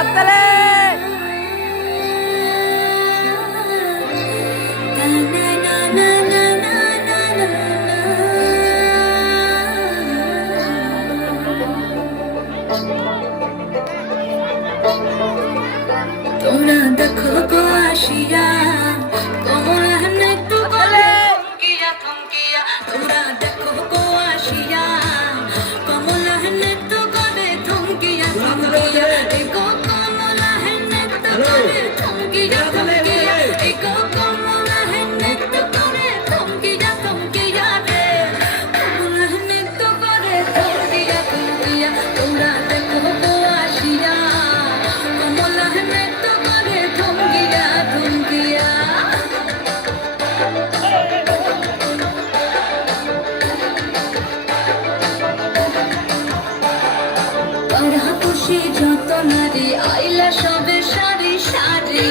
হাততালি। তোমরা দেখো গো আসিয়া কমলা নৃত্য করে থমকিয়া থমকিয়া, তোমরা দেখো গো আসিয়া কমলা নৃত্য করে থমকিয়া থমকিয়া, এই গো কমলা নৃত্য করে থমকিয়া থমকিয়া, এই গো কমলা নৃত্য করে থমকিয়া থমকিয়া রে, কমলা নৃত্য করে থমকিয়া থমকিয়া, তোমরা দেখো গো আসিয়া কমলা নৃত্য করে থমকিয়া থমকিয়া। পাড়া বসে যত নারী আইলা সবে সারি সারি,